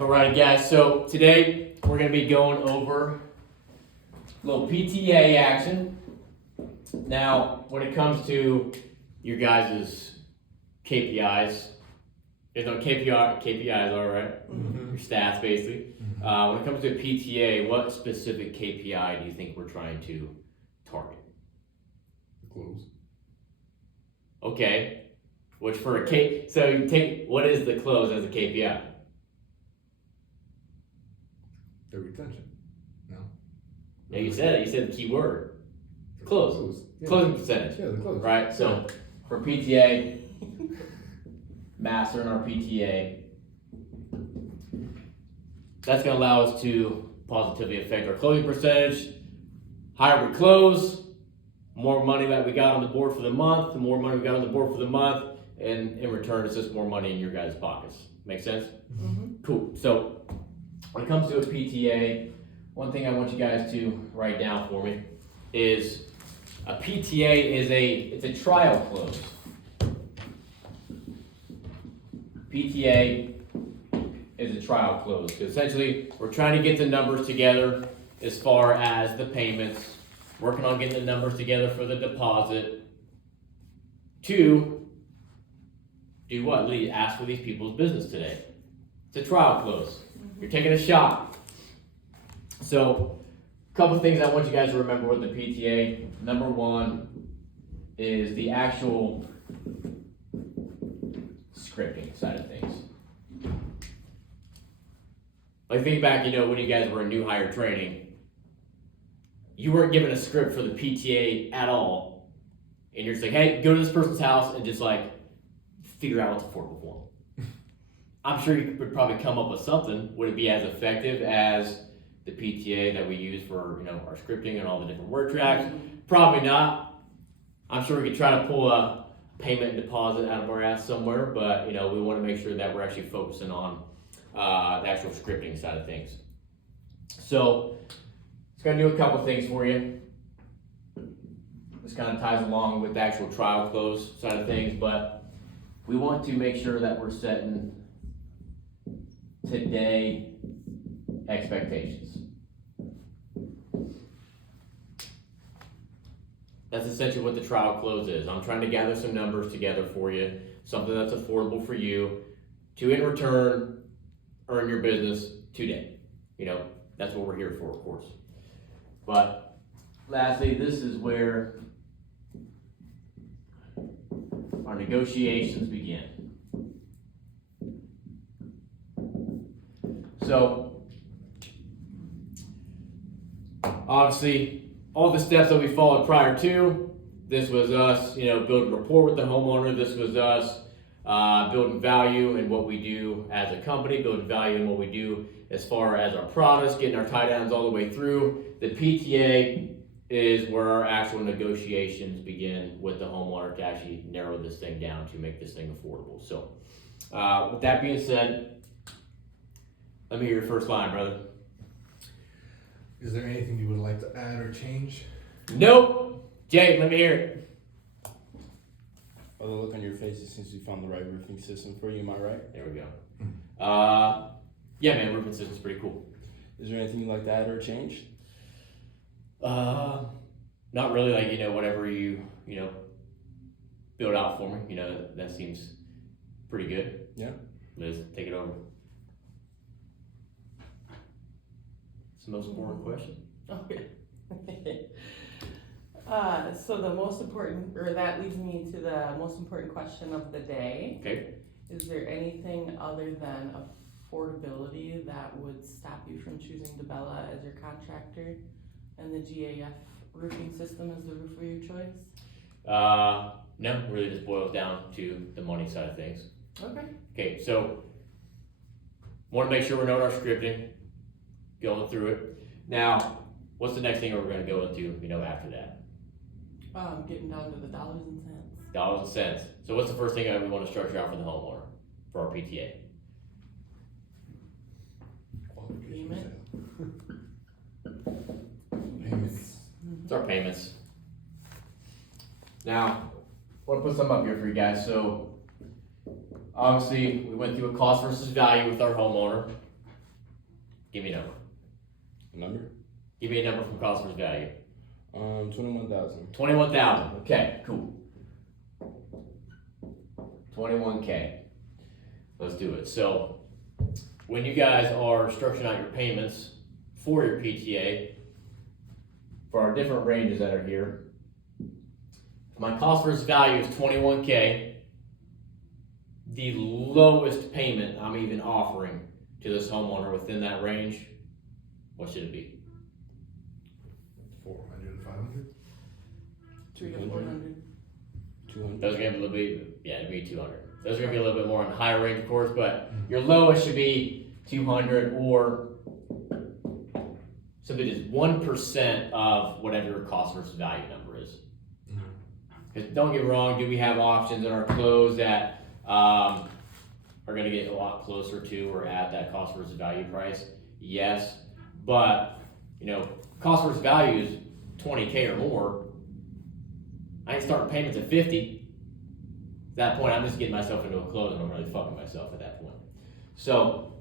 Alright guys, so today we're going to be going over a little PTA action. Now, when it comes to your guys' KPIs, there's no KPIs, alright? Mm-hmm. Your stats basically. When it comes to PTA, what specific KPI do you think we're trying to target? Close. Okay, which for a K, so you take, what is the close as a KPI? The retention. No. Yeah, you said it, you said the key word. Close. Yeah. Closing percentage. Yeah, the close. Right, so for PTA, master in our PTA, that's gonna allow us to positively affect our closing percentage. Higher we close, more money that we got on the board for the month, the more money we got on the board for the month, and in return, it's just more money in your guys' pockets. Make sense? Mm-hmm. Cool, so when it comes to a PTA, one thing I want you guys to write down for me is a PTA is it's a trial close. PTA is a trial close. Essentially, we're trying to get the numbers together as far as the payments, working on getting the numbers together for the deposit. To do what? Lee, ask for these people's business today. It's a trial close. You're taking a shot. So, a couple things I want you guys to remember with the PTA. Number one is the actual scripting side of things. Like think back, when you guys were in new hire training, you weren't given a script for the PTA at all. And you're just like, hey, go to this person's house and just like figure out what's affordable for them. I'm sure you could probably come up with something. Would it be as effective as the PTA that we use for our scripting and all the different word tracks? Probably not. I'm sure we could try to pull a payment and deposit out of our ass somewhere, but we want to make sure that we're actually focusing on the actual scripting side of things. So it's going to do a couple things for you. This kind of ties along with the actual trial close side of things, but we want to make sure that we're setting today expectations. That's essentially what the trial close is. I'm trying to gather some numbers together for you, something that's affordable for you to in return earn your business today. That's what we're here for, of course. But lastly, this is where our negotiations begin. So, obviously, all the steps that we followed prior to, this was us, building rapport with the homeowner. This was us building value in what we do as a company, building value in what we do as far as our products, getting our tie downs all the way through. The PTA is where our actual negotiations begin with the homeowner to actually narrow this thing down to make this thing affordable. So, with that being said, let me hear your first line, brother. Is there anything you would like to add or change? Nope. Jake, let me hear it. By the look on your face, it seems you found the right roofing system for you, am I right? There we go. Yeah, man, roofing system's pretty cool. Is there anything you'd like to add or change? Not really. Like whatever you build out for me. That seems pretty good. Yeah. Liz, take it over. It's the most important question. Okay. So the most important, or that leads me to the most important question of the day. Okay. Is there anything other than affordability that would stop you from choosing DeBella as your contractor and the GAF roofing system as the roof of your choice? No, really just boils down to the money side of things. Okay. Okay, so want to make sure we're knowing our scripting, going through it. Now, what's the next thing we're going to go into, after that? Getting down to the dollars and cents. Dollars and cents. So what's the first thing that we want to structure out for the homeowner, for our PTA? Payment. Payments. It's our payments. Now, I want to put something up here for you guys. So, obviously, we went through a cost versus value with our homeowner. Give me a number. Number? Give me a number from cost versus value. 21,000. 21,000. Okay, cool. 21K. Let's do it. So, when you guys are structuring out your payments for your PTA, for our different ranges that are here, my cost versus value is 21K. The lowest payment I'm even offering to this homeowner within that range, what should it be? 400 and 500? 300 to 400. 200. Those are gonna be a little bit, yeah, it'd be 200. Those are gonna be a little bit more on the higher range, of course, but your lowest should be 200 or something just 1% of whatever your cost versus value number is. Because don't get me wrong, do we have options in our close that are gonna get a lot closer to or at that cost versus value price? Yes, but you know, cost versus value is 20K or more. I ain't starting payments at 50. At that point, I'm just getting myself into a close and I'm really fucking myself at that point. So,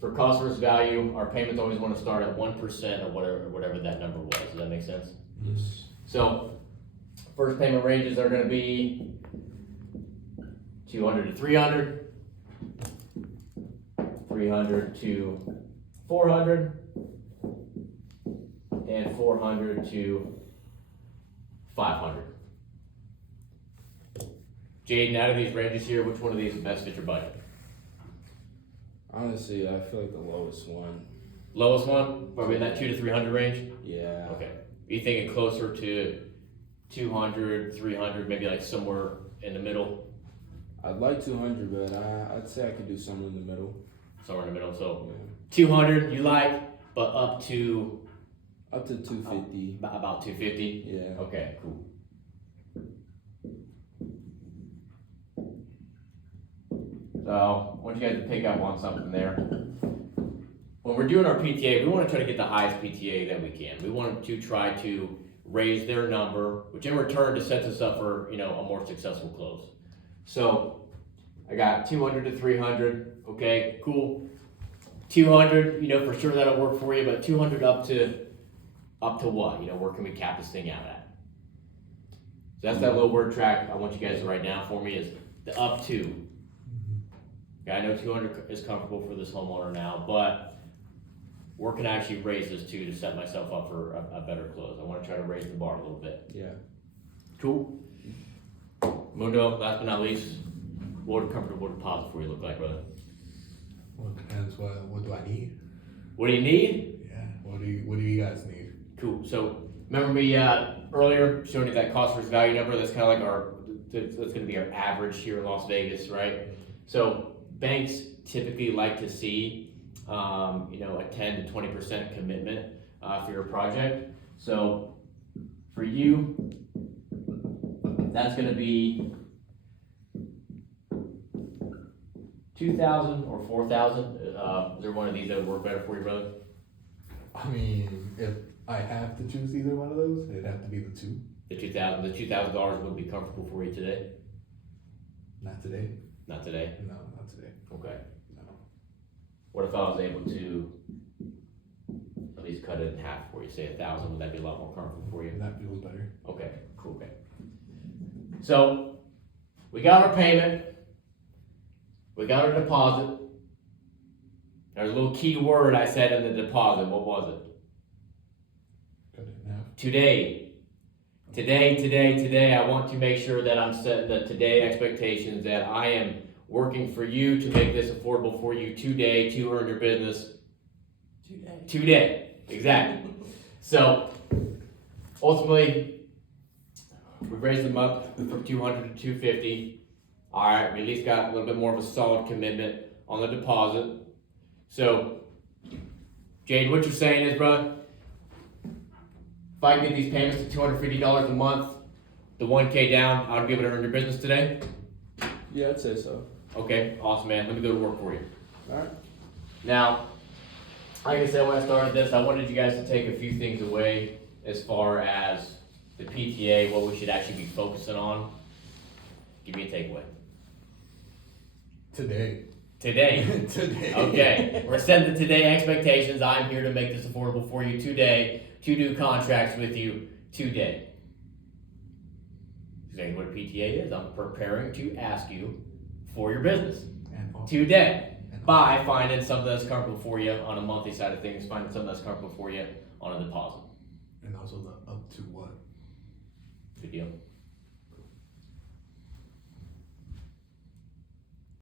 for cost versus value, our payments always want to start at 1% of whatever that number was. Does that make sense? Yes. So, first payment ranges are going to be 200 to 300, 300 to 400, and 400 to 500. Jaden, out of these ranges here, which one of these best fit your budget? Honestly, I feel like the lowest one. Lowest one, probably in that 200 to 300 range? Yeah. Okay. Are you thinking closer to 200, 300, maybe like somewhere in the middle? I'd like 200, but I'd say I could do something in the middle. Somewhere in the middle. So Yeah. 200 you like, but up to Up to 250. about 250? Yeah. Okay, cool. So I want you guys to pick up on something there. When we're doing our PTA, we want to try to get the highest PTA that we can. We want to try to raise their number, which in return just sets us up for, you know, a more successful close. So I got 200 to 300. Okay, cool. 200, you know, for sure that'll work for you, but 200 up to what? You know, where can we cap this thing out at? So that's that little word track I want you guys to write down for me is the up to. Okay, I know 200 is comfortable for this homeowner now, but where can I actually raise this to set myself up for a better close? I want to try to raise the bar a little bit. Yeah. Cool. Mundo, last but not least, what would a comfortable deposit for you look like, brother? Well, it depends. What do I need? What do you need? Yeah. What do you guys need? Cool. So remember me earlier showing you that cost versus value number? That's kind of like that's going to be our average here in Las Vegas, right? So banks typically like to see, you know, a 10 to 20% commitment for your project. So for you, that's going to be 2,000 or 4,000. Is there one of these that would work better for you, brother? I mean, if I have to choose either one of those, it'd have to be the two. The $2,000 would be comfortable for you today? Not today. Not today. No, not today. Okay. No. What if I was able to at least cut it in half for you? Say 1,000. Would that be a lot more comfortable for you? That feels better. Okay. Cool. Okay. So we got our payment. We got our deposit. There's a little key word I said in the deposit. What was it? Cut it in half. Today, I want to make sure that I'm setting the today expectations that I am working for you to make this affordable for you today to earn your business today. Exactly. So, ultimately, we raised them up from 200 to 250. All right, we at least got a little bit more of a solid commitment on the deposit. So, Jade, what you're saying is, bro, if I can get these payments to $250 a month, the 1K down, I'll be able to earn your business today? Yeah, I'd say so. Okay, awesome, man. Let me go to work for you. Alright. Now, like I said when I started this, I wanted you guys to take a few things away as far as the PTA, what we should actually be focusing on. Give me a takeaway. Today. Today. Today. Okay, we're setting the today expectations. I'm here to make this affordable for you today, to do contracts with you today. Exactly what a PTA is. I'm preparing to ask you for your business And also, today and by finding something that's comfortable for you on a monthly side of things, finding something that's comfortable for you on a deposit. also the up to what? Good deal.